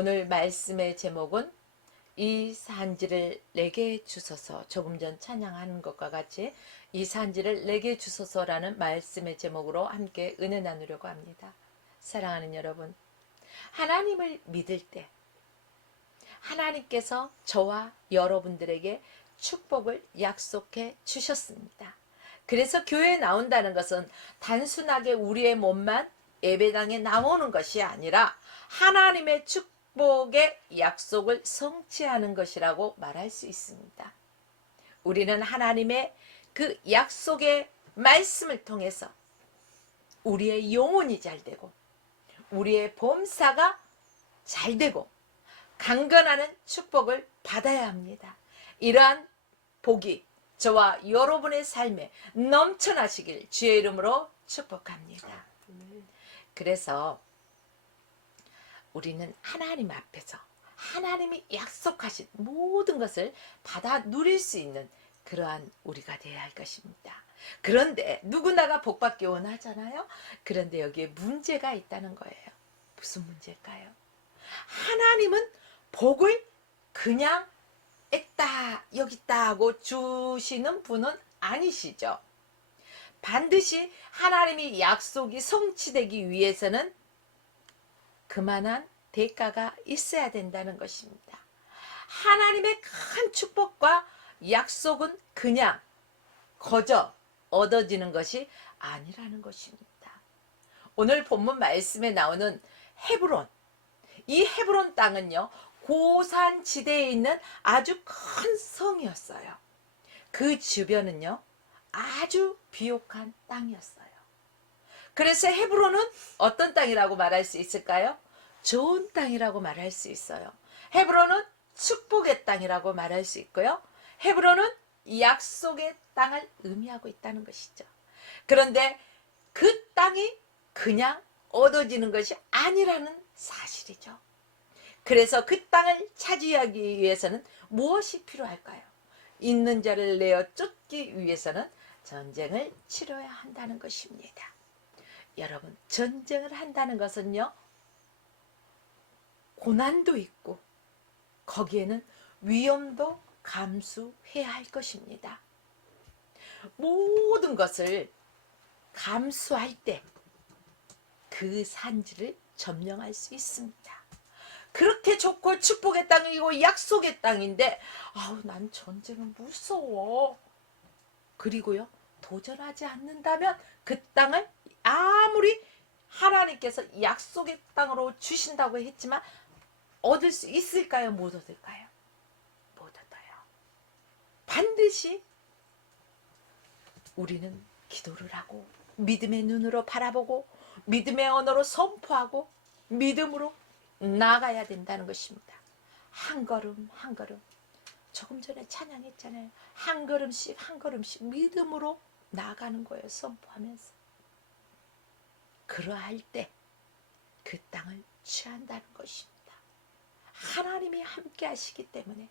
오늘 말씀의 제목은 이 산지를 내게 주소서. 조금 전 찬양하는 것과 같이 이 산지를 내게 주소서라는 말씀의 제목으로 함께 은혜 나누려고 합니다. 사랑하는 여러분, 하나님을 믿을 때 하나님께서 저와 여러분들에게 축복을 약속해 주셨습니다. 그래서 교회에 나온다는 것은 단순하게 우리의 몸만 예배당에 나오는 것이 아니라 하나님의 축복의 약속을 성취하는 것이라고 말할 수 있습니다. 우리는 하나님의 그 약속의 말씀을 통해서 우리의 영혼이 잘 되고 우리의 범사가 잘 되고 강건하는 축복을 받아야 합니다. 이러한 복이 저와 여러분의 삶에 넘쳐나시길 주의 이름으로 축복합니다. 그래서 우리는 하나님 앞에서 하나님이 약속하신 모든 것을 받아 누릴 수 있는 그러한 우리가 되어야 할 것입니다. 그런데 누구나가 복받기 원하잖아요. 그런데 여기에 문제가 있다는 거예요. 무슨 문제일까요? 하나님은 복을 그냥 있다 여기 있다 하고 주시는 분은 아니시죠. 반드시 하나님이 약속이 성취되기 위해서는 그만한 대가가 있어야 된다는 것입니다. 하나님의 큰 축복과 약속은 그냥 거저 얻어지는 것이 아니라는 것입니다. 오늘 본문 말씀에 나오는 헤브론, 이 헤브론 땅은요, 고산 지대에 있는 아주 큰 성이었어요. 그 주변은요, 아주 비옥한 땅이었어요. 그래서 헤브론은 어떤 땅이라고 말할 수 있을까요? 좋은 땅이라고 말할 수 있어요. 헤브론은 축복의 땅이라고 말할 수 있고요. 헤브론은 약속의 땅을 의미하고 있다는 것이죠. 그런데 그 땅이 그냥 얻어지는 것이 아니라는 사실이죠. 그래서 그 땅을 차지하기 위해서는 무엇이 필요할까요? 있는 자를 내어 쫓기 위해서는 전쟁을 치러야 한다는 것입니다. 여러분, 전쟁을 한다는 것은요, 고난도 있고 거기에는 위험도 감수해야 할 것입니다. 모든 것을 감수할 때 그 산지를 점령할 수 있습니다. 그렇게 좋고 축복의 땅이고 약속의 땅인데 난 전쟁은 무서워. 그리고요, 도전하지 않는다면 그 땅을 아무리 하나님께서 약속의 땅으로 주신다고 했지만 얻을 수 있을까요? 못 얻을까요? 못 얻어요. 반드시 우리는 기도를 하고 믿음의 눈으로 바라보고 믿음의 언어로 선포하고 믿음으로 나가야 된다는 것입니다. 한 걸음 한 걸음, 조금 전에 찬양했잖아요. 한 걸음씩 한 걸음씩 믿음으로 나가는 거예요. 선포하면서. 그러할 때 그 땅을 취한다는 것입니다. 하나님이 함께 하시기 때문에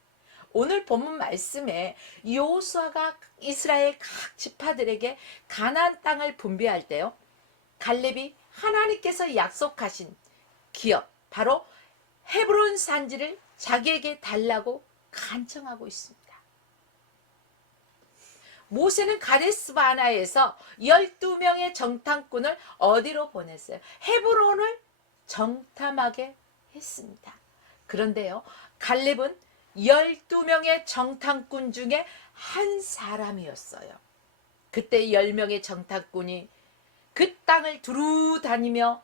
오늘 본문 말씀에 여호수아가 이스라엘 각 지파들에게 가나안 땅을 분배할 때요, 갈렙이 하나님께서 약속하신 기업, 바로 헤브론 산지를 자기에게 달라고 간청하고 있습니다. 모세는 가데스 바네아에서 12명의 정탐꾼을 어디로 보냈어요? 헤브론을 정탐하게 했습니다. 그런데요, 갈렙은 12명의 정탐꾼 중에 한 사람이었어요. 그때 10명의 정탐꾼이 그 땅을 두루 다니며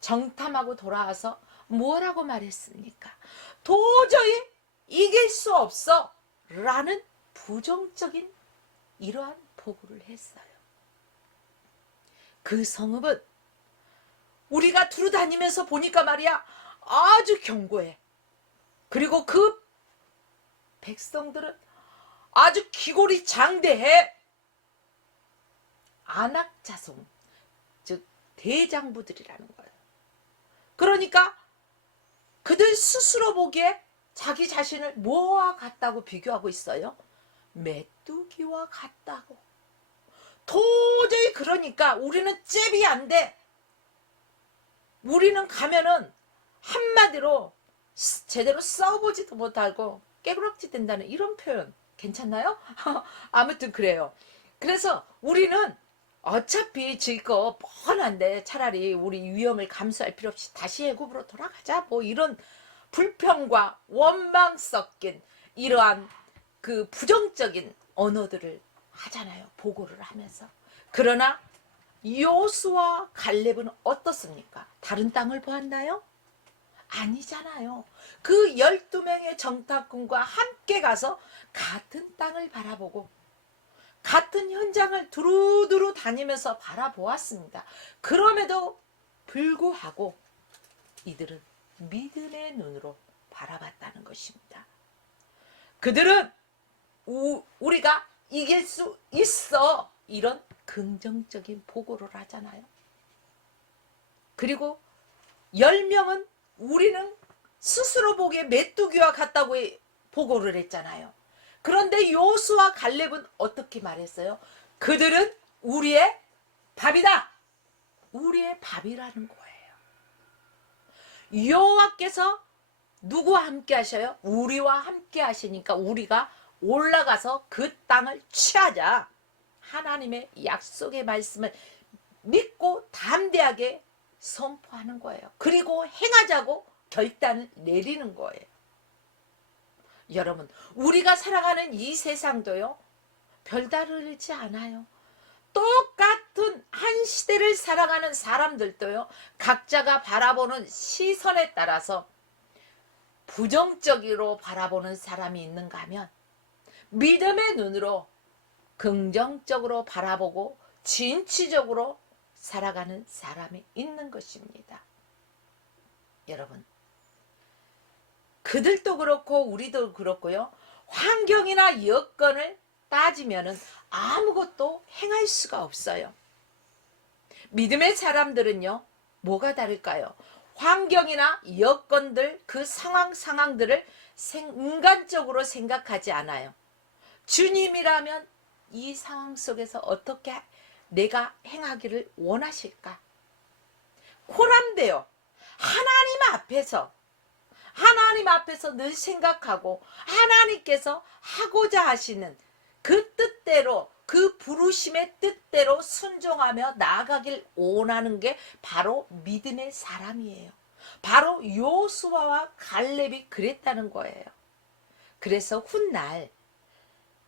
정탐하고 돌아와서 뭐라고 말했습니까? 도저히 이길 수 없어 라는 부정적인 이러한 보고를 했어요. 그 성읍은 우리가 두루 다니면서 보니까 말이야, 아주 견고해. 그리고 그 백성들은 아주 기골이 장대해. 아낙 자손, 즉 대장부들이라는 거예요. 그러니까 그들 스스로 보기에 자기 자신을 뭐와 같다고 비교하고 있어요? 메뚜기와 같다고. 도저히, 그러니까 우리는 잽이 안 돼. 우리는 가면은 한마디로 제대로 싸워보지도 못하고 깨구락지 된다는 이런 표현 괜찮나요? 아무튼 그래요. 그래서 우리는 어차피 지거 뻔한데 차라리 우리 위험을 감수할 필요 없이 다시 애굽으로 돌아가자, 뭐 이런 불평과 원망 섞인 이러한 그 부정적인 언어들을 하잖아요, 보고를 하면서. 그러나 요수와 갈렙은 어떻습니까? 다른 땅을 보았나요? 아니잖아요. 그 12명의 정탐꾼과 함께 가서 같은 땅을 바라보고 같은 현장을 두루두루 다니면서 바라보았습니다. 그럼에도 불구하고 이들은 믿음의 눈으로 바라봤다는 것입니다. 그들은 우리가 이길 수 있어, 이런 긍정적인 보고를 하잖아요. 그리고 10명은 우리는 스스로 보기에 메뚜기와 같다고 보고를 했잖아요. 그런데 요수와 갈렙은 어떻게 말했어요? 그들은 우리의 밥이다. 우리의 밥이라는 거예요. 여호와께서 누구와 함께 하셔요? 우리와 함께 하시니까 우리가 올라가서 그 땅을 취하자. 하나님의 약속의 말씀을 믿고 담대하게 선포하는 거예요. 그리고 행하자고 결단을 내리는 거예요. 여러분, 우리가 살아가는 이 세상도요, 별다르지 않아요. 똑같은 한 시대를 살아가는 사람들도요, 각자가 바라보는 시선에 따라서 부정적으로 바라보는 사람이 있는가 하면 믿음의 눈으로 긍정적으로 바라보고 진취적으로 살아가는 사람이 있는 것입니다. 여러분, 그들도 그렇고 우리도 그렇고요, 환경이나 여건을 따지면은 아무것도 행할 수가 없어요. 믿음의 사람들은요, 뭐가 다를까요? 환경이나 여건들, 그 상황들을 인간적으로 생각하지 않아요. 주님이라면 이 상황 속에서 어떻게 내가 행하기를 원하실까? 코람되어 하나님 앞에서 늘 생각하고 하나님께서 하고자 하시는 그 뜻대로, 그 부르심의 뜻대로 순종하며 나아가길 원하는 게 바로 믿음의 사람이에요. 바로 요수아와 갈렙이 그랬다는 거예요. 그래서 훗날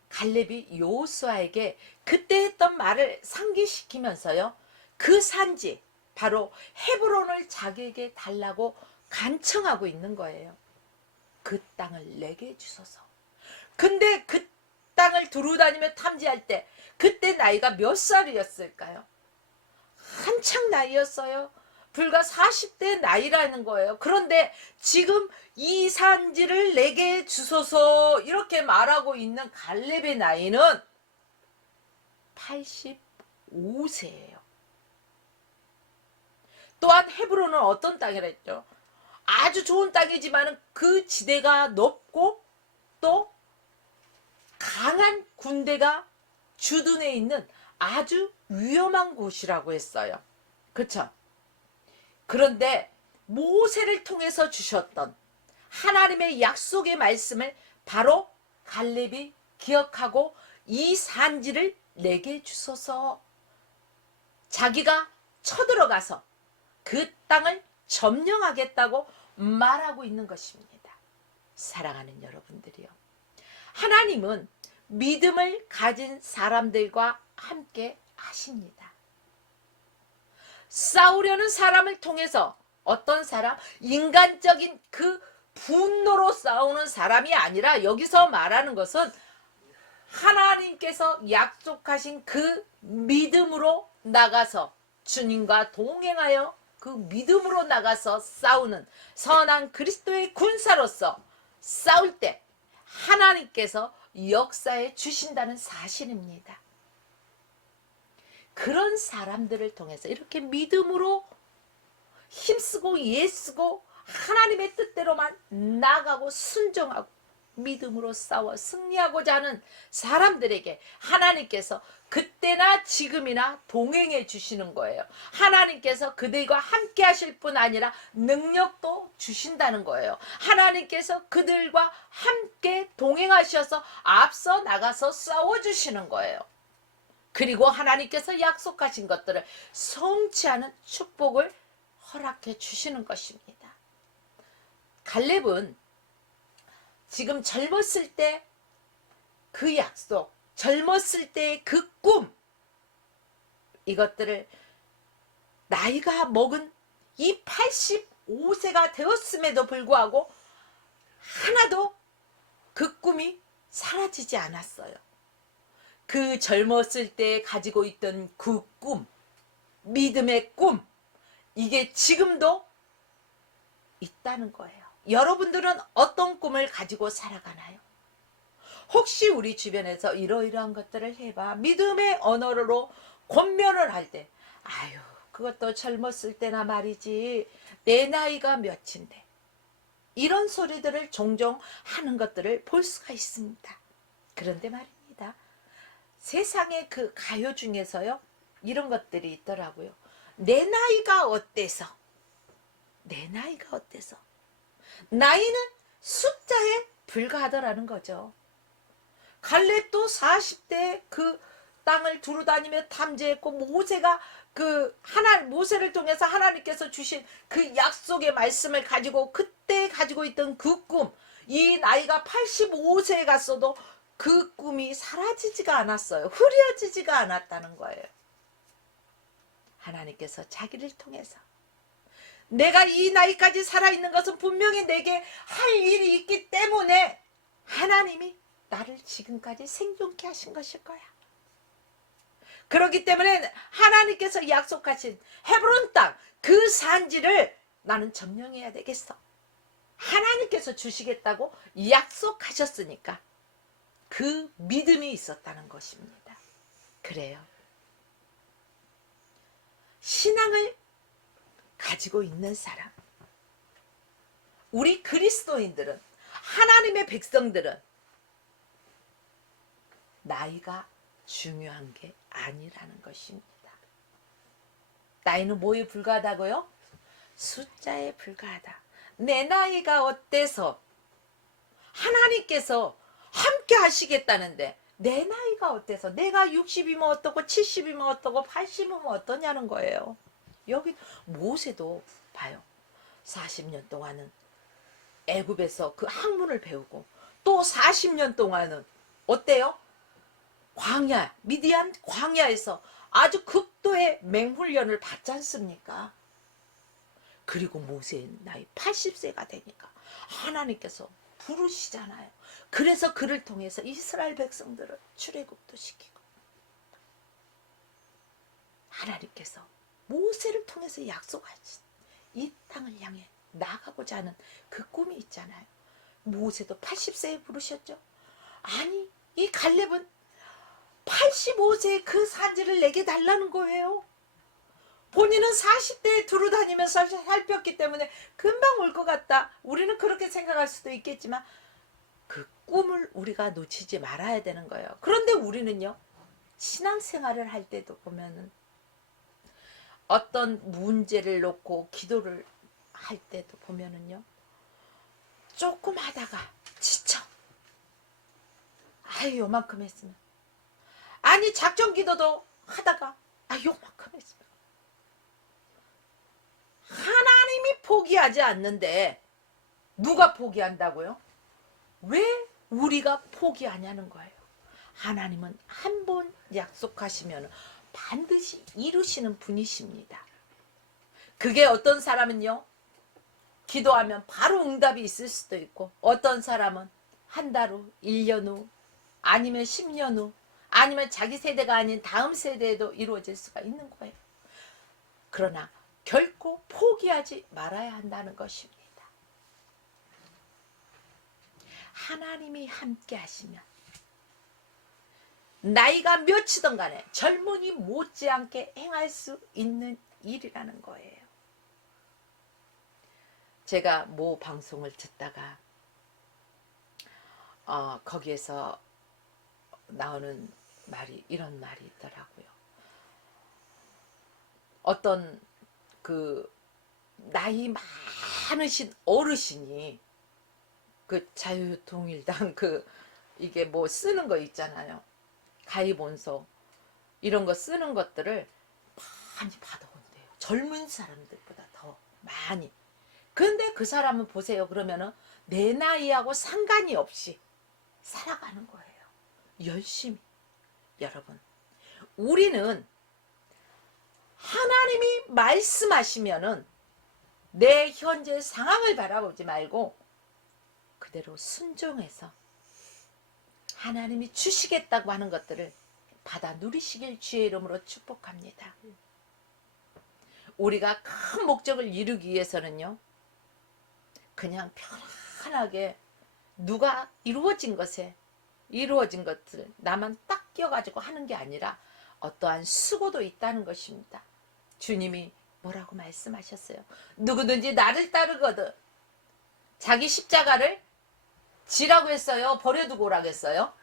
갈렙이 요수아에게 그때 했던 말을 상기시키면서요, 그 산지 바로 헤브론을 자기에게 달라고 간청하고 있는 거예요. 그 땅을 내게 주소서. 근데 그 땅을 두루다니며 탐지할 때 그때 나이가 몇 살이었을까요? 한창 나이였어요. 불과 40대 나이라는 거예요. 그런데 지금 이 산지를 내게 주소서 이렇게 말하고 있는 갈렙의 나이는 85세예요. 또한 헤브론은 어떤 땅이라 했죠? 아주 좋은 땅이지만 그 지대가 높고 또 강한 군대가 주둔해 있는 아주 위험한 곳이라고 했어요. 그렇죠? 그런데 모세를 통해서 주셨던 하나님의 약속의 말씀을 바로 갈렙이 기억하고 이 산지를 내게 주소서, 자기가 쳐들어가서 그 땅을 점령하겠다고 말하고 있는 것입니다. 사랑하는 여러분들이요, 하나님은 믿음을 가진 사람들과 함께 하십니다. 싸우려는 사람을 통해서 어떤 사람, 인간적인 그 분노로 싸우는 사람이 아니라 여기서 말하는 것은 하나님께서 약속하신 그 믿음으로 나가서 주님과 동행하여 그 믿음으로 나가서 싸우는 선한 그리스도의 군사로서 싸울 때 하나님께서 역사해 주신다는 사실입니다. 그런 사람들을 통해서 이렇게 믿음으로 힘쓰고 예쓰고 하나님의 뜻대로만 나가고 순종하고 믿음으로 싸워 승리하고자 하는 사람들에게 하나님께서 그때나 지금이나 동행해 주시는 거예요. 하나님께서 그들과 함께 하실 뿐 아니라 능력도 주신다는 거예요. 하나님께서 그들과 함께 동행하셔서 앞서 나가서 싸워주시는 거예요. 그리고 하나님께서 약속하신 것들을 성취하는 축복을 허락해 주시는 것입니다. 갈렙은 지금 젊었을 때 그 약속, 젊었을 때의 그 꿈, 이것들을 나이가 먹은 이 85세가 되었음에도 불구하고 하나도 그 꿈이 사라지지 않았어요. 그 젊었을 때 가지고 있던 그 꿈, 믿음의 꿈, 이게 지금도 있다는 거예요. 여러분들은 어떤 꿈을 가지고 살아가나요? 혹시 우리 주변에서 이러이러한 것들을 해봐, 믿음의 언어로 권면을 할 때, 아유, 그것도 젊었을 때나 말이지, 내 나이가 몇인데, 이런 소리들을 종종 하는 것들을 볼 수가 있습니다. 그런데 말입니다, 세상의 그 가요 중에서요, 이런 것들이 있더라고요. 내 나이가 어때서, 내 나이가 어때서, 나이는 숫자에 불과하더라는 거죠. 갈렙도 40대 그 땅을 두루 다니며 탐지했고, 모세가 모세를 통해서 하나님께서 주신 그 약속의 말씀을 가지고 그때 가지고 있던 그 꿈, 이 나이가 85세에 갔어도 그 꿈이 사라지지가 않았어요. 흐려지지가 않았다는 거예요. 하나님께서 자기를 통해서 내가 이 나이까지 살아있는 것은 분명히 내게 할 일이 있기 때문에 하나님이 나를 지금까지 생존케 하신 것일 거야. 그렇기 때문에 하나님께서 약속하신 헤브론 땅, 그 산지를 나는 점령해야 되겠어. 하나님께서 주시겠다고 약속하셨으니까 그 믿음이 있었다는 것입니다. 그래요. 신앙을 가지고 있는 사람, 우리 그리스도인들은, 하나님의 백성들은 나이가 중요한 게 아니라는 것입니다. 나이는 뭐에 불과하다고요? 숫자에 불과하다. 내 나이가 어때서 하나님께서 함께 하시겠다는데 내 나이가 어때서, 내가 60이면 어떻고 70이면 어떻고 80이면 어떠냐는 거예요. 여기 모세도 봐요. 40년 동안은 애굽에서 그 학문을 배우고 또 40년 동안은 어때요? 광야, 미디안 광야에서 아주 극도의 맹훈련을 받지 않습니까? 그리고 모세의 나이 80세가 되니까 하나님께서 부르시잖아요. 그래서 그를 통해서 이스라엘 백성들을 출애굽도 시키고, 하나님께서 모세를 통해서 약속하신 이 땅을 향해 나가고자 하는 그 꿈이 있잖아요. 모세도 80세에 부르셨죠. 아니, 이 갈렙은 85세에 그 산지를 내게 달라는 거예요. 본인은 40대에 두루 다니면서 살폈기 때문에 금방 올 것 같다, 우리는 그렇게 생각할 수도 있겠지만 그 꿈을 우리가 놓치지 말아야 되는 거예요. 그런데 우리는요, 신앙생활을 할 때도 보면은 어떤 문제를 놓고 기도를 할 때도 보면은요, 조금 하다가 지쳐. 아유, 요만큼 했으면. 아니, 작전 기도도 하다가 요만큼 했으면. 하나님이 포기하지 않는데 누가 포기한다고요? 왜 우리가 포기하냐는 거예요. 하나님은 한 번 약속하시면 반드시 이루시는 분이십니다. 그게 어떤 사람은요, 기도하면 바로 응답이 있을 수도 있고, 어떤 사람은 한 달 후, 1년 후, 아니면 10년 후, 아니면 자기 세대가 아닌 다음 세대에도 이루어질 수가 있는 거예요. 그러나 결코 포기하지 말아야 한다는 것입니다. 하나님이 함께 하시면 나이가 몇이든 간에 젊은이 못지않게 행할 수 있는 일이라는 거예요. 제가 모 방송을 듣다가 거기에서 나오는 말이 이런 말이 있더라고요. 어떤 그 나이 많으신 어르신이 그 자유통일당 이게 뭐 쓰는 거 있잖아요. 가입원서 이런 거 쓰는 것들을 많이 받아온대요. 젊은 사람들보다 더 많이. 근데 그 사람은 보세요. 그러면은 내 나이하고 상관이 없이 살아가는 거예요. 열심히. 여러분, 우리는 하나님이 말씀하시면은 내 현재 상황을 바라보지 말고 그대로 순종해서 하나님이 주시겠다고 하는 것들을 받아 누리시길 주의 이름으로 축복합니다. 우리가 큰 목적을 이루기 위해서는요, 그냥 편안하게 누가 이루어진 것을 나만 딱 껴가지고 하는 게 아니라 어떠한 수고도 있다는 것입니다. 주님이 뭐라고 말씀하셨어요? 누구든지 나를 따르거든 자기 십자가를 지라고 했어요? 버려두고 오라고 했어요?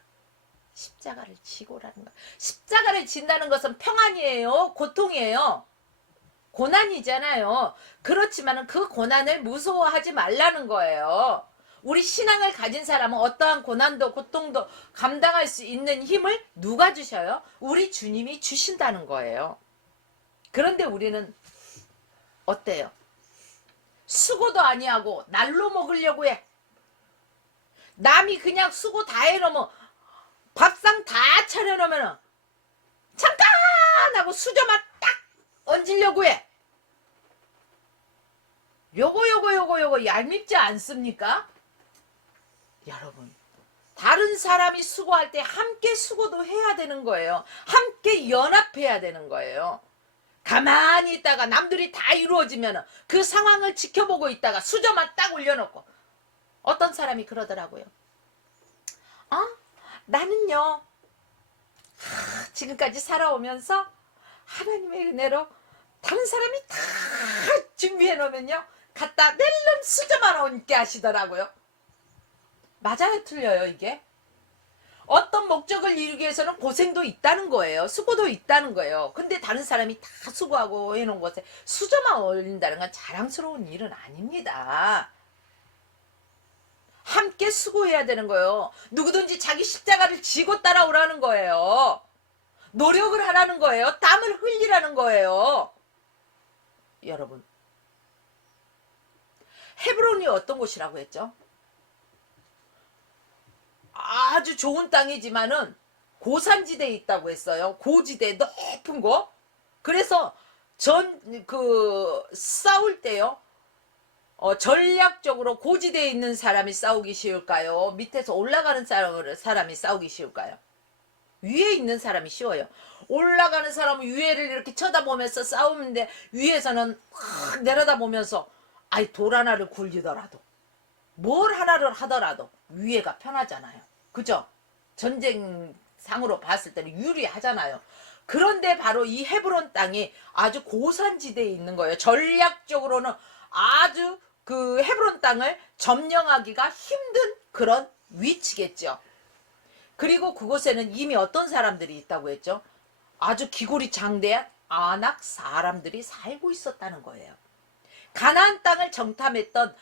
십자가를 지고 오라는 거예요. 십자가를 진다는 것은 평안이에요? 고통이에요? 고난이잖아요. 그렇지만 그 고난을 무서워하지 말라는 거예요. 우리 신앙을 가진 사람은 어떠한 고난도 고통도 감당할 수 있는 힘을 누가 주셔요? 우리 주님이 주신다는 거예요. 그런데 우리는 어때요? 수고도 아니하고 날로 먹으려고 해. 남이 그냥 수고 다 해놓으면 밥상 다 차려놓으면 잠깐 하고 수저만 딱 얹으려고 해. 요거 얄밉지 않습니까? 여러분, 다른 사람이 수고할 때 함께 수고도 해야 되는 거예요. 함께 연합해야 되는 거예요. 가만히 있다가 남들이 다 이루어지면 그 상황을 지켜보고 있다가 수저만 딱 올려놓고 어떤 사람이 그러더라고요. 나는요 지금까지 살아오면서 하나님의 은혜로 다른 사람이 다 준비해 놓으면요 갖다 낼름 수저만 얹게 하시더라고요. 맞아요, 틀려요? 이게 어떤 목적을 이루기 위해서는 고생도 있다는 거예요. 수고도 있다는 거예요. 근데 다른 사람이 다 수고하고 해놓은 것에 수저만 올린다는 건 자랑스러운 일은 아닙니다. 함께 수고해야 되는 거예요. 누구든지 자기 십자가를 지고 따라오라는 거예요. 노력을 하라는 거예요. 땀을 흘리라는 거예요. 여러분, 헤브론이 어떤 곳이라고 했죠? 아주 좋은 땅이지만은 고산지대에 있다고 했어요. 고지대 높은 곳. 그래서 싸울 때요. 전략적으로 고지대에 있는 사람이 싸우기 쉬울까요? 밑에서 올라가는 사람이 싸우기 쉬울까요? 위에 있는 사람이 쉬워요. 올라가는 사람은 위에를 이렇게 쳐다보면서 싸우는데 위에서는 확 내려다보면서 돌 하나를 굴리더라도 뭘 하나를 하더라도 위에가 편하잖아요. 그죠? 전쟁상으로 봤을 때는 유리하잖아요. 그런데 바로 이 헤브론 땅이 아주 고산지대에 있는 거예요. 전략적으로는 아주 그 헤브론 땅을 점령하기가 힘든 그런 위치겠죠. 그리고 그곳에는 이미 어떤 사람들이 있다고 했죠? 아주 기골이 장대한 아낙 사람들이 살고 있었다는 거예요. 가나안 땅을 정탐했던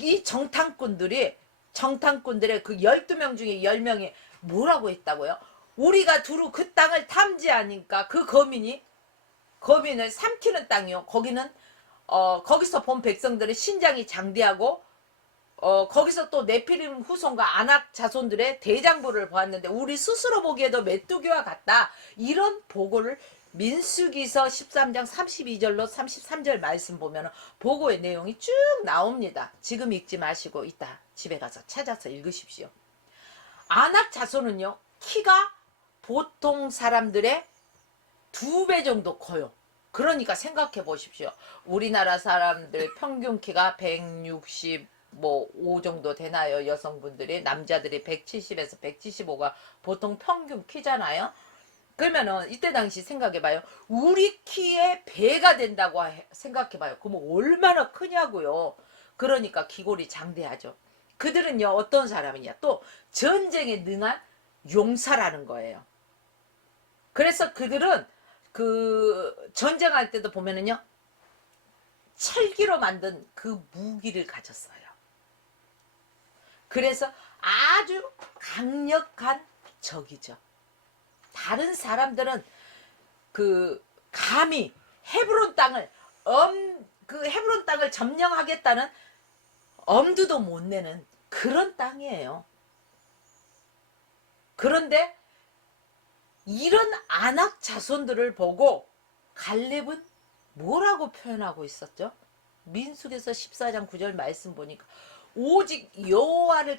이 정탐꾼들의 그 12명 중에 10명이 뭐라고 했다고요? 우리가 두루 그 땅을 탐지하니까 그 거민을 삼키는 땅이요. 거기는 거기서 본 백성들의 신장이 장대하고 거기서 또 네피림 후손과 아낙 자손들의 대장부를 보았는데 우리 스스로 보기에도 메뚜기와 같다. 이런 보고를 민수기서 13장 32절로 33절 말씀 보면 보고의 내용이 쭉 나옵니다. 지금 읽지 마시고 이따 집에 가서 찾아서 읽으십시오. 아낙 자손은요 키가 보통 사람들의 2배 정도 커요. 그러니까 생각해 보십시오. 우리나라 사람들 평균 키가 165 정도 되나요? 여성분들이. 남자들이 170에서 175가 보통 평균 키잖아요. 그러면은 이때 당시 생각해봐요. 우리 키의 배가 된다고 생각해봐요. 그러면 얼마나 크냐고요. 그러니까 기골이 장대하죠. 그들은요 어떤 사람이냐, 또 전쟁에 능한 용사라는 거예요. 그래서 그들은 그 전쟁할 때도 보면은요 찰기로 만든 그 무기를 가졌어요. 그래서 아주 강력한 적이죠. 다른 사람들은 그 감히 헤브론 땅을 그 헤브론 땅을 점령하겠다는 엄두도 못 내는 그런 땅이에요. 그런데 이런 아낙 자손들을 보고 갈렙은 뭐라고 표현하고 있었죠? 민수기서 14장 9절 말씀 보니까 오직 여호와를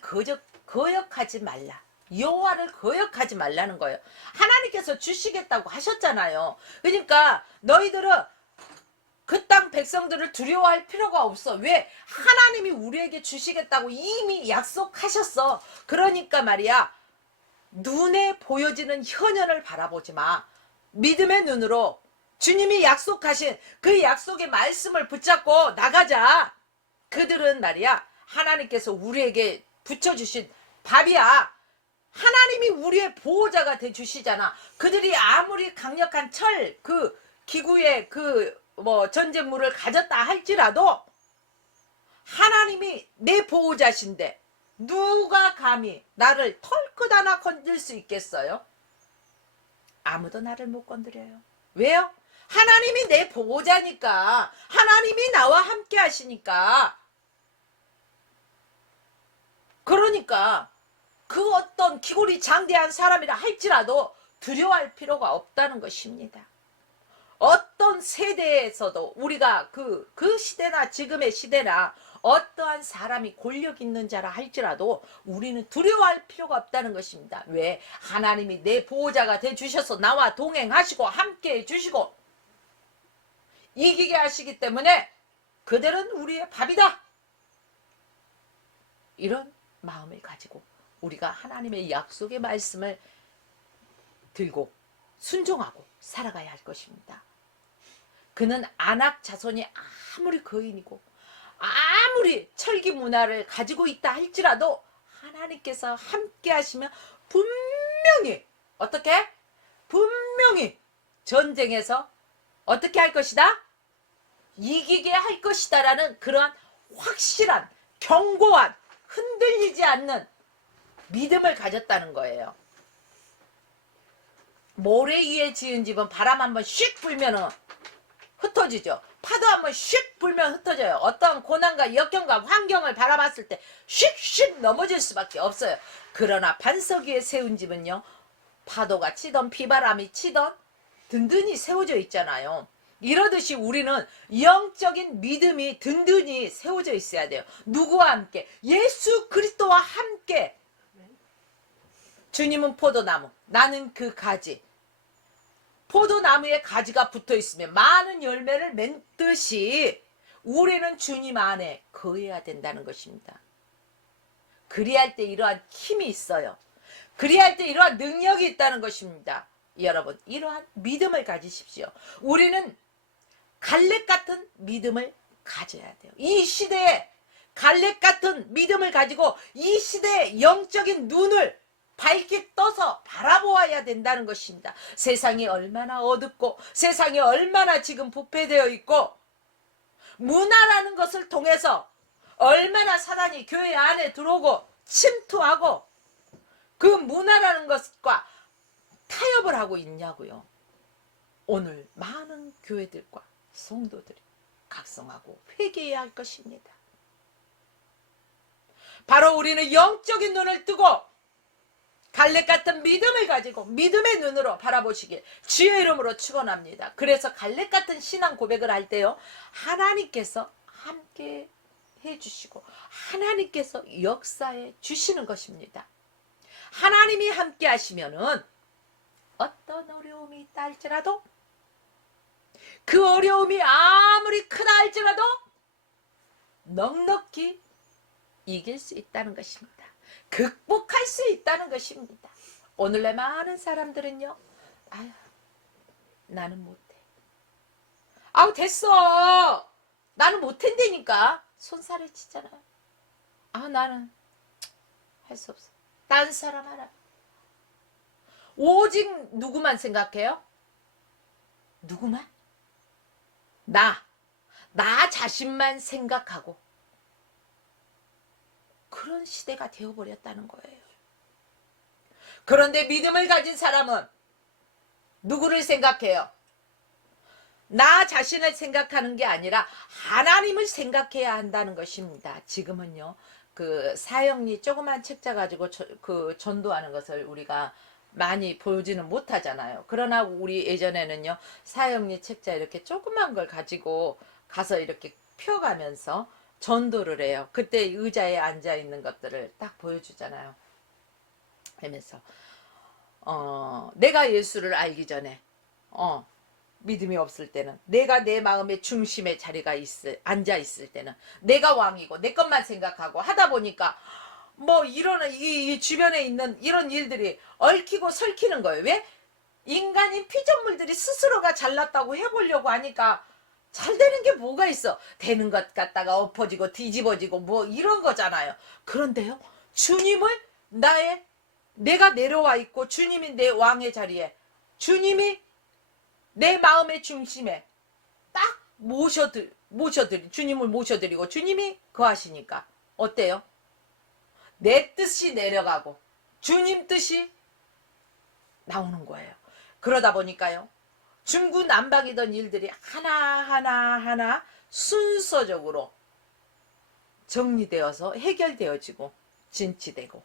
거역하지 말라. 여호와를 거역하지 말라는 거예요. 하나님께서 주시겠다고 하셨잖아요. 그러니까 너희들은 그 땅 백성들을 두려워할 필요가 없어. 왜? 하나님이 우리에게 주시겠다고 이미 약속하셨어. 그러니까 말이야, 눈에 보여지는 현현을 바라보지 마. 믿음의 눈으로 주님이 약속하신 그 약속의 말씀을 붙잡고 나가자. 그들은 말이야, 하나님께서 우리에게 붙여주신 밥이야. 하나님이 우리의 보호자가 돼 주시잖아. 그들이 아무리 강력한 그 기구의 전쟁물을 가졌다 할지라도 하나님이 내 보호자신데 누가 감히 나를 털끝 하나 건질 수 있겠어요? 아무도 나를 못 건드려요. 왜요? 하나님이 내 보호자니까. 하나님이 나와 함께 하시니까. 그러니까 그 어떤 기골이 장대한 사람이라 할지라도 두려워할 필요가 없다는 것입니다. 어떤 세대에서도 우리가 그 시대나 지금의 시대나 어떠한 사람이 권력 있는 자라 할지라도 우리는 두려워할 필요가 없다는 것입니다. 왜? 하나님이 내 보호자가 돼 주셔서 나와 동행하시고 함께 해 주시고 이기게 하시기 때문에 그들은 우리의 밥이다. 이런 마음을 가지고 우리가 하나님의 약속의 말씀을 들고 순종하고 살아가야 할 것입니다. 그는 아낙 자손이 아무리 거인이고 아무리 철기 문화를 가지고 있다 할지라도 하나님께서 함께 하시면 분명히 어떻게? 분명히 전쟁에서 어떻게 할 것이다? 이기게 할 것이다 라는 그러한 확실한 견고한 흔들리지 않는 믿음을 가졌다는 거예요. 모래 위에 지은 집은 바람 한번 슉 불면은 흩어지죠. 파도 한번 슉 불면 흩어져요. 어떤 고난과 역경과 환경을 바라봤을 때 슉슉 넘어질 수밖에 없어요. 그러나 반석 위에 세운 집은요, 파도가 치던 비바람이 치던 든든히 세워져 있잖아요. 이러듯이 우리는 영적인 믿음이 든든히 세워져 있어야 돼요. 누구와 함께? 예수 그리스도와 함께. 주님은 포도나무, 나는 그 가지. 포도나무에 가지가 붙어 있으면 많은 열매를 맺듯이 우리는 주님 안에 거해야 된다는 것입니다. 그리할 때 이러한 힘이 있어요. 그리할 때 이러한 능력이 있다는 것입니다. 여러분, 이러한 믿음을 가지십시오. 우리는 갈렙 같은 믿음을 가져야 돼요. 이 시대에 갈렙 같은 믿음을 가지고 이 시대의 영적인 눈을 밝게 떠서 바라보아야 된다는 것입니다. 세상이 얼마나 어둡고 세상이 얼마나 지금 부패되어 있고 문화라는 것을 통해서 얼마나 사단이 교회 안에 들어오고 침투하고 그 문화라는 것과 타협을 하고 있냐고요. 오늘 많은 교회들과 성도들이 각성하고 회개해야 할 것입니다. 바로 우리는 영적인 눈을 뜨고 갈렙 같은 믿음을 가지고 믿음의 눈으로 바라보시길 주의 이름으로 축원합니다. 그래서 갈렙 같은 신앙 고백을 할 때요, 하나님께서 함께 해주시고 하나님께서 역사해 주시는 것입니다. 하나님이 함께 하시면은 어떤 어려움이 있다 할지라도 그 어려움이 아무리 크다 할지라도 넉넉히 이길 수 있다는 것입니다. 극복할 수 있다는 것입니다. 오늘날 많은 사람들은요, 아유, 나는 못해. 아우, 됐어. 나는 못한다니까. 손살을 치잖아요. 아, 나는 할 수 없어. 딴 사람 알아. 오직 누구만 생각해요? 누구만? 나 자신만 생각하고 그런 시대가 되어버렸다는 거예요. 그런데 믿음을 가진 사람은 누구를 생각해요? 나 자신을 생각하는 게 아니라 하나님을 생각해야 한다는 것입니다. 지금은요, 그 사형리 조그만 책자 가지고 그 전도하는 것을 우리가 많이 보지는 못하잖아요. 그러나 우리 예전에는요, 사형리 책자 이렇게 조그만 걸 가지고 가서 이렇게 펴가면서 전도를 해요. 그때 의자에 앉아 있는 것들을 딱 보여주잖아요. 하면서 내가 예수를 알기 전에 믿음이 없을 때는, 내가 내 마음의 중심의 자리가 앉아 있을 때는 내가 왕이고 내 것만 생각하고 하다 보니까 뭐 이러는 이 주변에 있는 이런 일들이 얽히고 설키는 거예요. 왜? 인간인 피조물들이 스스로가 잘났다고 해보려고 하니까 잘 되는 게 뭐가 있어? 되는 것 같다가 엎어지고 뒤집어지고 뭐 이런 거잖아요. 그런데요, 주님을 내가 내려와 있고 주님이 내 왕의 자리에, 주님이 내 마음의 중심에 딱 주님을 모셔드리고 주님이 거하시니까 어때요? 내 뜻이 내려가고 주님 뜻이 나오는 거예요. 그러다 보니까요, 중구난방이던 일들이 하나하나 순서적으로 정리되어서 해결되어지고 진치되고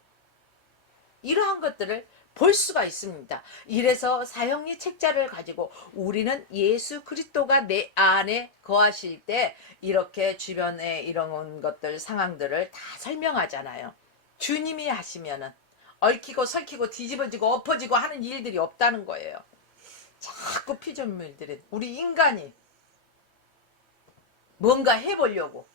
이러한 것들을 볼 수가 있습니다. 이래서 사형리 책자를 가지고 우리는 예수 그리스도가 내 안에 거하실 때 이렇게 주변에 이런 것들 상황들을 다 설명하잖아요. 주님이 하시면은 얽히고 설키고 뒤집어지고 엎어지고 하는 일들이 없다는 거예요. 자꾸 피조물들은, 우리 인간이 뭔가 해보려고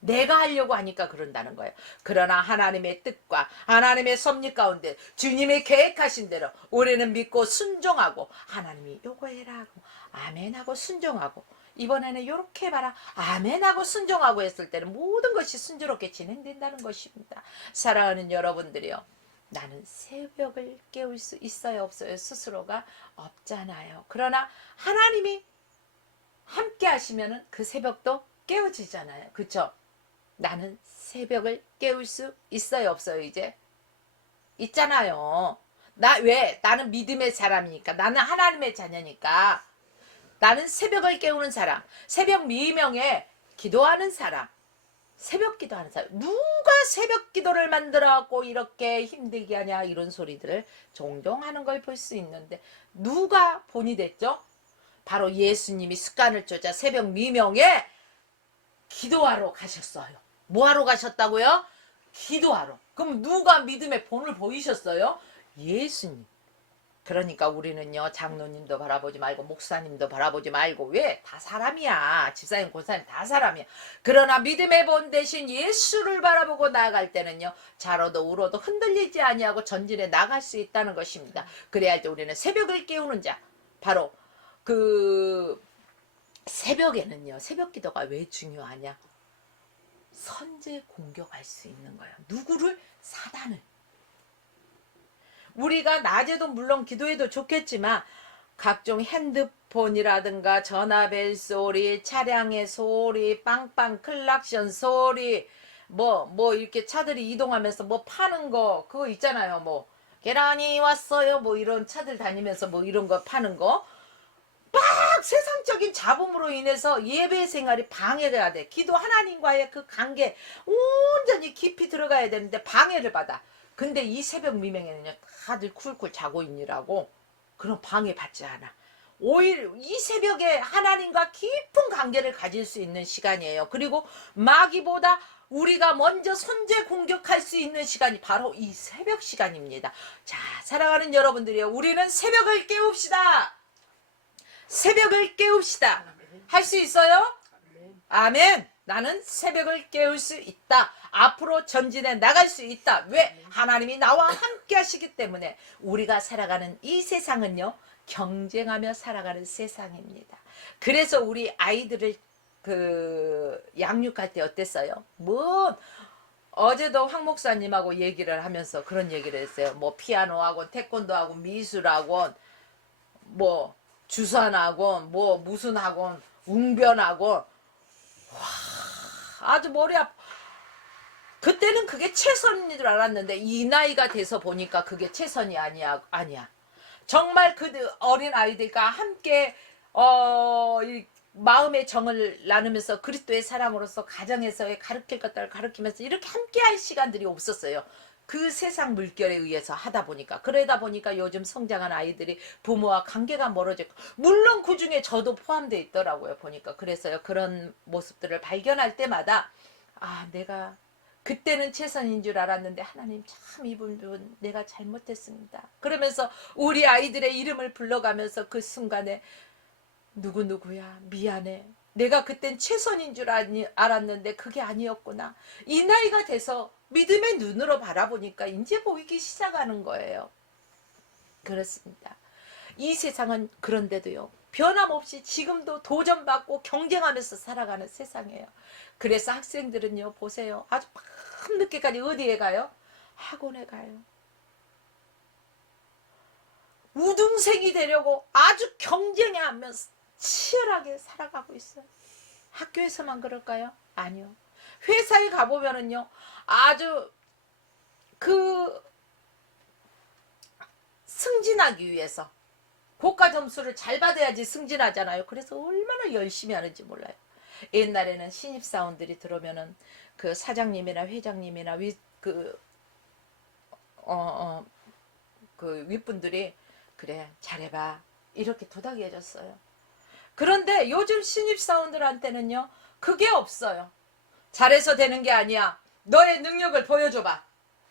내가 하려고 하니까 그런다는 거예요. 그러나 하나님의 뜻과 하나님의 섭리 가운데 주님의 계획하신 대로 우리는 믿고 순종하고, 하나님이 요거 해라 하고 아멘하고 순종하고, 이번에는 요렇게 해봐라 아멘하고 순종하고 했을 때는 모든 것이 순조롭게 진행된다는 것입니다. 사랑하는 여러분들이요, 나는 새벽을 깨울 수 있어요 없어요? 스스로가 없잖아요. 그러나 하나님이 함께 하시면은 그 새벽도 깨워지잖아요. 그쵸? 나는 새벽을 깨울 수 있어요 없어요? 이제 있잖아요. 왜? 나는 믿음의 사람이니까, 나는 하나님의 자녀니까. 나는 새벽을 깨우는 사람, 새벽 미명에 기도하는 사람, 새벽 기도하는 사람. 누가 새벽 기도를 만들어갖고 이렇게 힘들게 하냐, 이런 소리들을 종종 하는 걸 볼 수 있는데, 누가 본이 됐죠? 바로 예수님이 습관을 쫓아 새벽 미명에 기도하러 가셨어요. 뭐하러 가셨다고요? 기도하러. 그럼 누가 믿음의 본을 보이셨어요? 예수님. 그러니까 우리는요, 장로님도 바라보지 말고 목사님도 바라보지 말고, 왜? 다 사람이야. 집사님, 권사님 다 사람이야. 그러나 믿음의 본 대신 예수를 바라보고 나아갈 때는요, 자로도 우로도 흔들리지 아니하고 전진해 나갈 수 있다는 것입니다. 그래야 할 때 우리는 새벽을 깨우는 자, 바로 그 새벽에는요, 새벽 기도가 왜 중요하냐? 선제 공격할 수 있는 거야. 누구를? 사단을. 우리가 낮에도 물론 기도해도 좋겠지만 각종 핸드폰이라든가 전화벨 소리, 차량의 소리, 빵빵 클락션 소리, 뭐 이렇게 차들이 이동하면서 뭐 파는 거 그거 있잖아요. 뭐 계란이 왔어요. 뭐 이런 차들 다니면서 뭐 이런 거 파는 거. 막 세상적인 잡음으로 인해서 예배 생활이 방해가 돼. 기도 하나님과의 그 관계 온전히 깊이 들어가야 되는데 방해를 받아. 근데 이 새벽 미명에는요, 다들 쿨쿨 자고 있느라고 그런 방해 받지 않아. 오히려 이 새벽에 하나님과 깊은 관계를 가질 수 있는 시간이에요. 그리고 마귀보다 우리가 먼저 선제 공격할 수 있는 시간이 바로 이 새벽 시간입니다. 자, 사랑하는 여러분들이요, 우리는 새벽을 깨웁시다. 새벽을 깨웁시다. 할 수 있어요? 아멘. 나는 새벽을 깨울 수 있다. 앞으로 전진해 나갈 수 있다. 왜? 하나님이 나와 함께 하시기 때문에. 우리가 살아가는 이 세상은요, 경쟁하며 살아가는 세상입니다. 그래서 우리 아이들을 양육할 때 어땠어요? 어제도 황 목사님하고 얘기를 하면서 그런 얘기를 했어요. 뭐 피아노 학원, 태권도 학원, 미술 학원, 뭐 주산 학원, 뭐 무슨 학원, 웅변 학원. 아주 머리 아파. 그때는 그게 최선인 줄 알았는데 이 나이가 돼서 보니까 그게 최선이 아니야. 정말 그 어린 아이들과 함께 이 마음의 정을 나누면서 그리스도의 사랑으로서 가정에서의 가르칠 것들을 가르치면서 이렇게 함께할 시간들이 없었어요. 그 세상 물결에 의해서 하다 보니까 그러다 보니까 요즘 성장한 아이들이 부모와 관계가 멀어졌고 물론 그 중에 저도 포함되어 있더라고요. 보니까 그래서요 그런 모습들을 발견할 때마다 아 내가 그때는 최선인 줄 알았는데 하나님 참 이 부분 내가 잘못했습니다. 그러면서 우리 아이들의 이름을 불러가면서 그 순간에 누구누구야 미안해. 내가 그땐 최선인 줄 알았는데 그게 아니었구나. 이 나이가 돼서 믿음의 눈으로 바라보니까 이제 보이기 시작하는 거예요. 그렇습니다. 이 세상은 그런데도요. 변함없이 지금도 도전받고 경쟁하면서 살아가는 세상이에요. 그래서 학생들은요. 보세요. 아주 밤 늦게까지 어디에 가요? 학원에 가요. 우등생이 되려고 아주 경쟁하면서 치열하게 살아가고 있어요. 학교에서만 그럴까요? 아니요. 회사에 가보면은요. 아주 그 승진하기 위해서 고가 점수를 잘 받아야지 승진하잖아요. 그래서 얼마나 열심히 하는지 몰라요. 옛날에는 신입사원들이 들어오면은 그 사장님이나 회장님이나 그 윗분들이 그래 잘해봐 이렇게 도닥여 줬어요. 그런데 요즘 신입사원들한테는요 그게 없어요. 잘해서 되는 게 아니야. 너의 능력을 보여줘봐.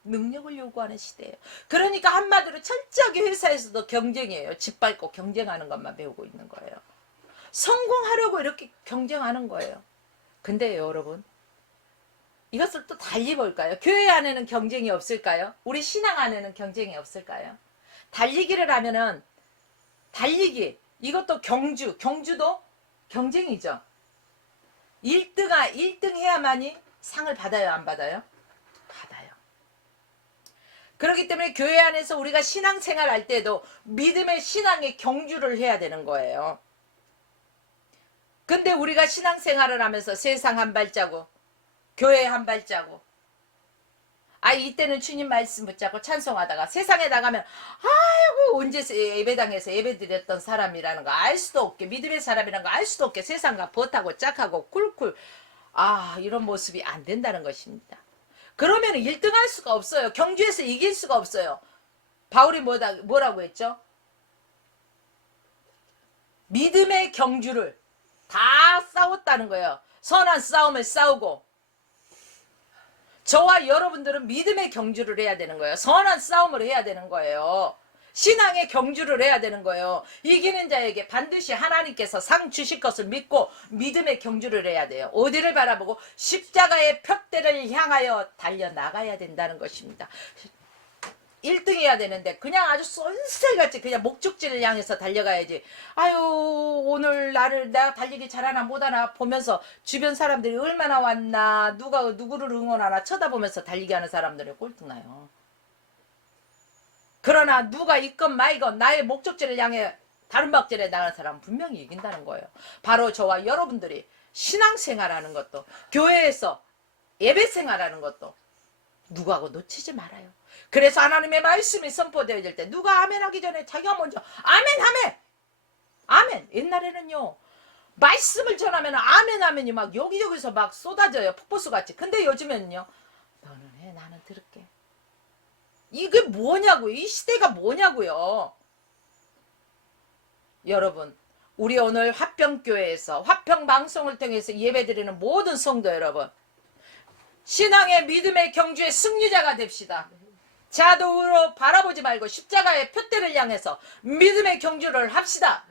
능력을 요구하는 시대예요. 그러니까 한마디로 철저하게 회사에서도 경쟁이에요. 짓밟고 경쟁하는 것만 배우고 있는 거예요. 성공하려고 이렇게 경쟁하는 거예요. 근데 여러분 이것을 또 달리 볼까요? 교회 안에는 경쟁이 없을까요? 우리 신앙 안에는 경쟁이 없을까요? 달리기를 하면은 달리기 이것도 경주도 경쟁이죠. 1등 해야만이 상을 받아요, 안 받아요? 받아요. 그렇기 때문에 교회 안에서 우리가 신앙생활 할 때도 믿음의 신앙의 경주를 해야 되는 거예요. 근데 우리가 신앙생활을 하면서 세상 한 발자국, 교회 한 발자국, 이때는 주님 말씀 붙잡고 찬송하다가 세상에 나가면 아이고 언제 예배당에서 예배드렸던 사람이라는 거 알 수도 없게 믿음의 사람이라는 거 알 수도 없게 세상과 버하고 짝하고 쿨쿨 이런 모습이 안 된다는 것입니다. 그러면 1등 할 수가 없어요. 경주에서 이길 수가 없어요. 바울이 뭐라고 했죠? 믿음의 경주를 다 싸웠다는 거예요. 선한 싸움을 싸우고 저와 여러분들은 믿음의 경주를 해야 되는 거예요. 선한 싸움을 해야 되는 거예요. 신앙의 경주를 해야 되는 거예요. 이기는 자에게 반드시 하나님께서 상 주실 것을 믿고 믿음의 경주를 해야 돼요. 어디를 바라보고 십자가의 푯대를 향하여 달려나가야 된다는 것입니다. 1등 해야 되는데 그냥 아주 쏜살같이 그냥 목적지를 향해서 달려가야지. 오늘 내가 달리기 잘하나 못하나 보면서 주변 사람들이 얼마나 왔나 누가 누구를 응원하나 쳐다보면서 달리기 하는 사람들이 꼴등나요. 그러나 누가 있건 말건 나의 목적지를 향해 다른 박질에 나가는 사람은 분명히 이긴다는 거예요. 바로 저와 여러분들이 신앙생활하는 것도 교회에서 예배생활하는 것도 누구하고 놓치지 말아요. 그래서 하나님의 말씀이 선포되어질 때 누가 아멘 하기 전에 자기가 먼저 아멘. 옛날에는요 말씀을 전하면 아멘이 막 여기저기서 막 쏟아져요. 폭포수같이. 근데 요즘에는요 너는 해 나는 들을게. 이게 뭐냐고요. 이 시대가 뭐냐고요. 여러분 우리 오늘 화평교회에서 화평방송을 통해서 예배드리는 모든 성도 여러분 신앙의 믿음의 경주의 승리자가 됩시다. 자도로 바라보지 말고 십자가의 푯대를 향해서 믿음의 경주를 합시다.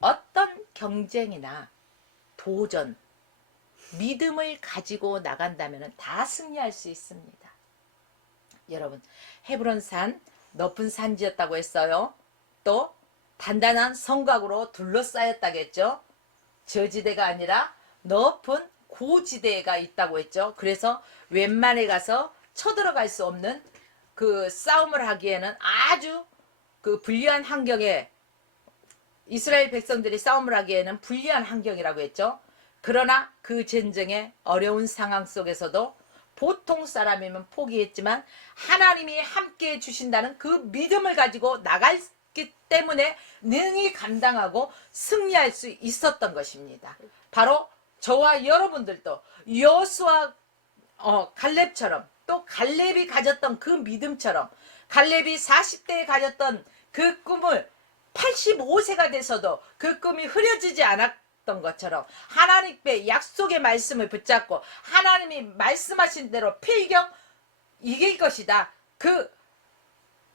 어떤 경쟁이나 도전, 믿음을 가지고 나간다면 다 승리할 수 있습니다. 여러분 헤브론산 높은 산지였다고 했어요. 또 단단한 성곽으로 둘러싸였다겠죠. 저지대가 아니라 높은 고지대가 있다고 했죠. 그래서 웬만해 가서 쳐들어갈 수 없는 그 싸움을 하기에는 아주 그 불리한 환경에 이스라엘 백성들이 싸움을 하기에는 불리한 환경이라고 했죠. 그러나 그 전쟁의 어려운 상황 속에서도 보통 사람이면 포기했지만 하나님이 함께 해주신다는 그 믿음을 가지고 나갔기 때문에 능히 감당하고 승리할 수 있었던 것입니다. 바로 저와 여러분들도 여호수아 갈렙처럼, 또 갈렙이 가졌던 그 믿음처럼, 갈렙이 40대에 가졌던 그 꿈을 85세가 돼서도 그 꿈이 흐려지지 않았던 것처럼 하나님께 약속의 말씀을 붙잡고 하나님이 말씀하신 대로 필경 이길 것이다, 그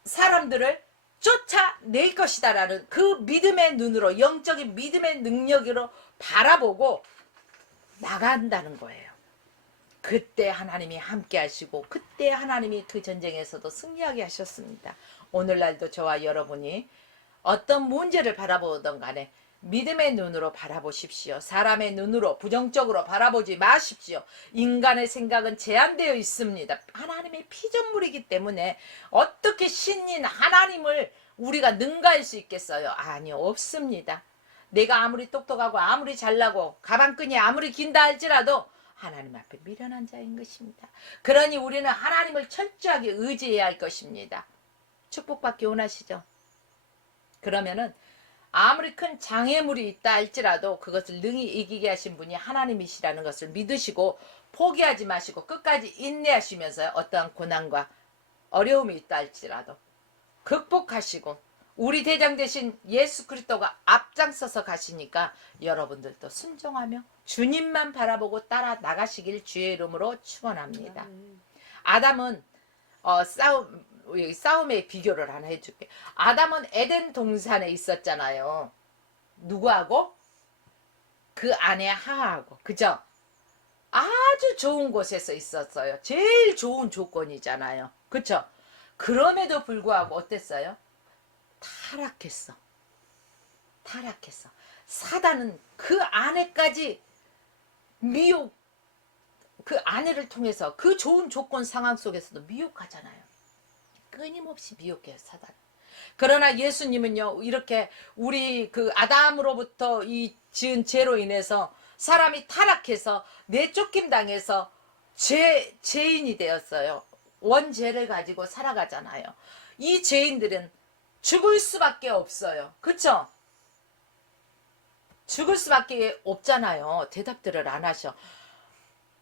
사람들을 쫓아낼 것이다 라는 그 믿음의 눈으로, 영적인 믿음의 능력으로 바라보고 나간다는 거예요. 그때 하나님이 함께 하시고 그때 하나님이 그 전쟁에서도 승리하게 하셨습니다. 오늘날도 저와 여러분이 어떤 문제를 바라보던 간에 믿음의 눈으로 바라보십시오. 사람의 눈으로 부정적으로 바라보지 마십시오. 인간의 생각은 제한되어 있습니다. 하나님의 피조물이기 때문에 어떻게 신인 하나님을 우리가 능가할 수 있겠어요? 아니요, 없습니다. 내가 아무리 똑똑하고 아무리 잘나고 가방끈이 아무리 긴다 할지라도 하나님 앞에 미련한 자인 것입니다. 그러니 우리는 하나님을 철저하게 의지해야 할 것입니다. 축복받기 원하시죠? 그러면은 아무리 큰 장애물이 있다 할지라도 그것을 능히 이기게 하신 분이 하나님이시라는 것을 믿으시고 포기하지 마시고 끝까지 인내하시면서 어떠한 고난과 어려움이 있다 할지라도 극복하시고 우리 대장 되신 예수 그리스도가 앞장서서 가시니까 여러분들도 순종하며 주님만 바라보고 따라 나가시길 주의 이름으로 축원합니다. 아담은 싸움의 비교를 하나 해줄게. 아담은 에덴 동산에 있었잖아요. 누구하고? 그 아내 하하하고. 그죠? 아주 좋은 곳에서 있었어요. 제일 좋은 조건이잖아요. 그쵸? 그럼에도 불구하고 어땠어요? 타락했어. 사단은 그 아내까지 그 아내를 통해서 그 좋은 조건 상황 속에서도 미혹하잖아요. 끊임없이 미혹해요, 사단. 그러나 예수님은요, 이렇게 우리 그 아담으로부터 이 지은 죄로 인해서 사람이 타락해서 내쫓김 당해서 죄인이 되었어요. 원죄를 가지고 살아가잖아요. 이 죄인들은 죽을 수밖에 없어요. 그쵸? 죽을 수밖에 없잖아요. 대답들을 안 하셔.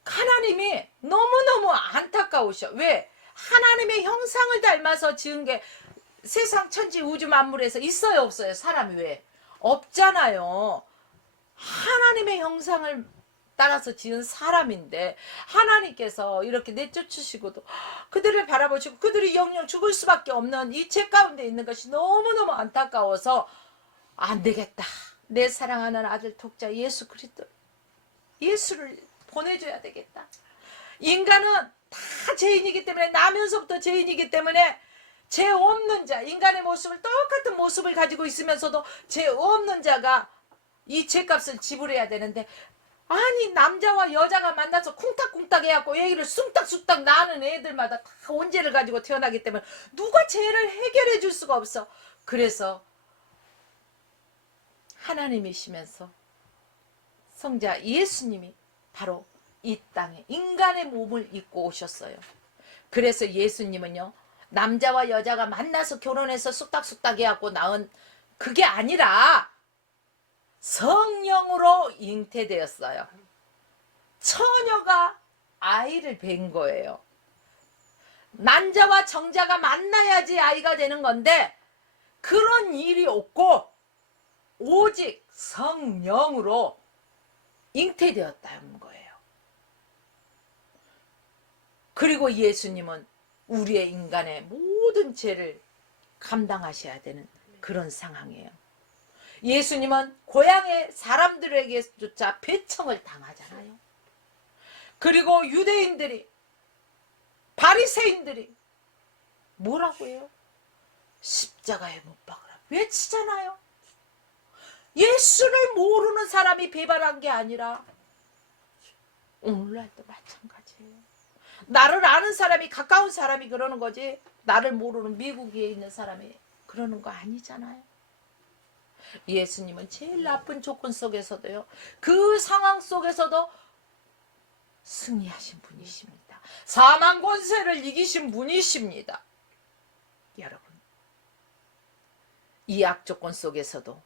하나님이 너무너무 안타까우셔. 왜? 하나님의 형상을 닮아서 지은 게 세상 천지 우주 만물에서 있어요, 없어요? 사람이 왜? 없잖아요. 하나님의 형상을 따라서 지은 사람인데 하나님께서 이렇게 내쫓으시고도 그들을 바라보시고 그들이 영영 죽을 수밖에 없는 이 죄 가운데 있는 것이 너무너무 안타까워서 안 되겠다. 내 사랑하는 아들 독자 예수 그리스도, 예수를 보내줘야 되겠다. 인간은 다 죄인이기 때문에, 나면서부터 죄인이기 때문에 죄 없는 자, 인간의 모습을 똑같은 모습을 가지고 있으면서도 죄 없는 자가 이 죄값을 지불해야 되는데, 아니 남자와 여자가 만나서 쿵딱쿵딱 해갖고 애기를 숭딱숭딱 낳는 애들마다 다 원죄를 가지고 태어나기 때문에 누가 죄를 해결해 줄 수가 없어. 그래서 하나님이시면서 성자 예수님이 바로 이 땅에 인간의 몸을 입고 오셨어요. 그래서 예수님은요, 남자와 여자가 만나서 결혼해서 쑥닥쑥닥 해갖고 낳은 그게 아니라 성령으로 잉태되었어요. 처녀가 아이를 뵌 거예요. 난자와 정자가 만나야지 아이가 되는 건데 그런 일이 없고 오직 성령으로 잉태되었다는 거예요. 그리고 예수님은 우리의 인간의 모든 죄를 감당하셔야 되는 그런 상황이에요. 예수님은 고향의 사람들에게조차 배청을 당하잖아요. 그리고 유대인들이, 바리새인들이 뭐라고 해요? 십자가에 못 박으라 외치잖아요. 예수를 모르는 사람이 배반한 게 아니라 오늘날도 마찬가지예요. 나를 아는 사람이, 가까운 사람이 그러는 거지, 나를 모르는 미국에 있는 사람이 그러는 거 아니잖아요. 예수님은 제일 나쁜 조건 속에서도요, 그 상황 속에서도 승리하신 분이십니다. 사망 권세를 이기신 분이십니다. 여러분, 이 악조건 속에서도,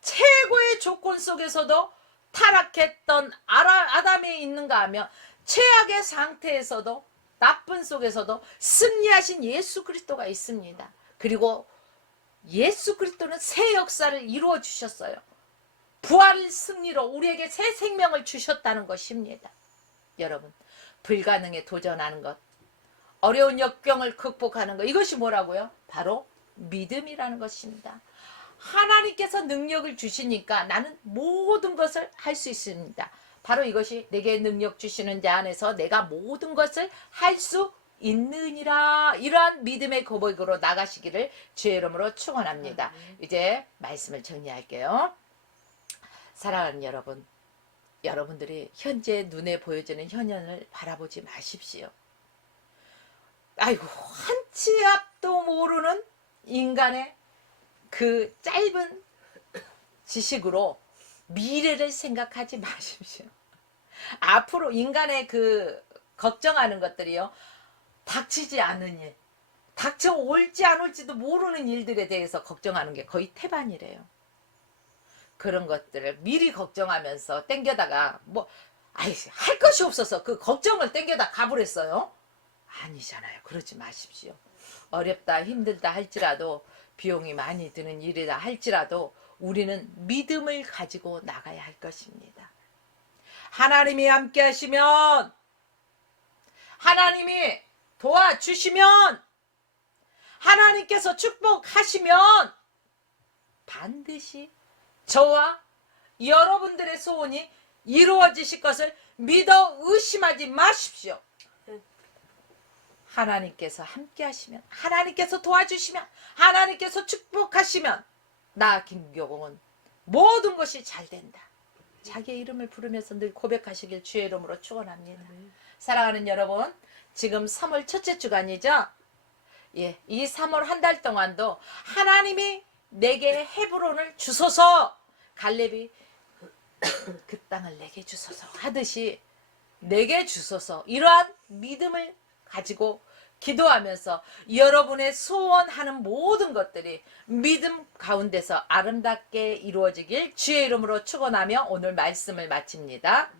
최고의 조건 속에서도, 타락했던 아담에 있는가 하면 최악의 상태에서도, 나쁜 속에서도 승리하신 예수 그리스도가 있습니다. 그리고 예수 그리스도는 새 역사를 이루어 주셨어요. 부활 승리로 우리에게 새 생명을 주셨다는 것입니다. 여러분, 불가능에 도전하는 것, 어려운 역경을 극복하는 것, 이것이 뭐라고요? 바로 믿음이라는 것입니다. 하나님께서 능력을 주시니까 나는 모든 것을 할 수 있습니다. 바로 이것이 내게 능력 주시는 자 안에서 내가 모든 것을 할 수 있느니라, 이러한 믿음의 고백으로 나가시기를 주의 이름으로 축원합니다. 이제 말씀을 정리할게요. 사랑하는 여러분, 여러분들이 현재 눈에 보여지는 현현을 바라보지 마십시오. 아이고, 한 치 앞도 모르는 인간의 그 짧은 지식으로 미래를 생각하지 마십시오. 앞으로 인간의 그 걱정하는 것들이요, 닥치지 않는 일, 닥쳐올지 안 올지도 모르는 일들에 대해서 걱정하는 게 거의 태반이래요. 그런 것들을 미리 걱정하면서 땡겨다가 할 것이 없어서 그 걱정을 땡겨다 가버렸어요. 아니잖아요. 그러지 마십시오. 어렵다 힘들다 할지라도, 비용이 많이 드는 일이다 할지라도 우리는 믿음을 가지고 나가야 할 것입니다. 하나님이 함께 하시면, 하나님이 도와주시면, 하나님께서 축복하시면 반드시 저와 여러분들의 소원이 이루어지실 것을 믿어 의심하지 마십시오. 하나님께서 함께 하시면, 하나님께서 도와주시면, 하나님께서 축복하시면 나 김교공은 모든 것이 잘 된다. 자기의 이름을 부르면서 늘 고백하시길 주의 이름으로 축원합니다. 사랑하는 여러분, 지금 3월 첫째 주간이죠? 예, 이 3월 한 달 동안도 하나님이 내게 헤브론을 주소서, 갈렙이 그 땅을 내게 주소서 하듯이 내게 주소서, 이러한 믿음을 가지고 기도하면서 여러분의 소원하는 모든 것들이 믿음 가운데서 아름답게 이루어지길 주의 이름으로 축원하며 오늘 말씀을 마칩니다.